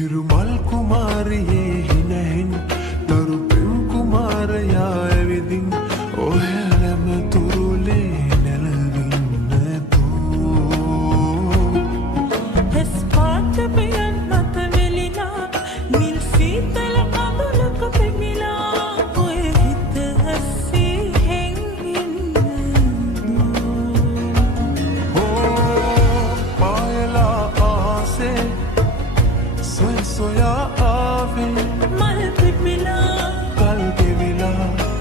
හිරුමල් කුමාරියේ හිනැහෙන් දරු පෙම් කුමාරයා ඇවිදින් ඔහෙලම තුරුලේ නැලවින්න තෝ His part පියන් මත වෙලිලා නිල් සීතල කඳුලක පෙමිලා ඔය හිත හස්සේ හැංගින්න පායලා ආසේ soya ave මල් පිපිලා kal kevila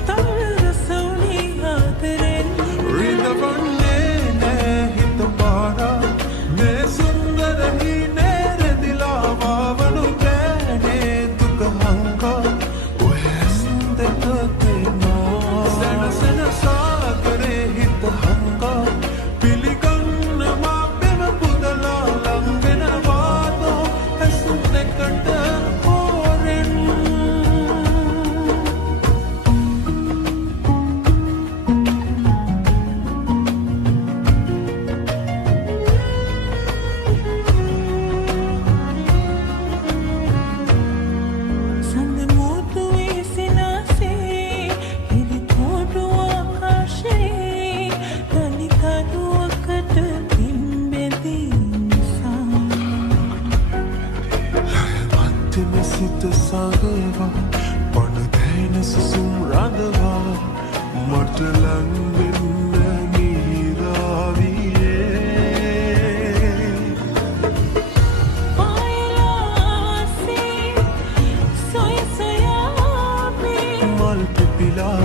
තව රසුනි ආදරෙන් රිදවන්නේ නෑ හිත පාරා මේ සුන්දර හිනේ රැඳිලා වවනු බෑනේ දුක හංගා ඔය සුන්දර තේමා සනසන සාගරේ හිත හංගා පිළිගන්න මා පෙම පුදලා ලංගෙනවා තෝ ඇසුන් දෙකට හොරෙන් සඳ මුතු විසිනාසේ හිරි තෝඩු ආකාශේ තනි කඩුවකට පිම්බෙදී නිසා මත්තිම සිත සගවා පණ දැන සුසුම් රඳවා මට ලංවෙන්න මීරාවියේ පායලාසේ සොය සොයා මල් පිපිලා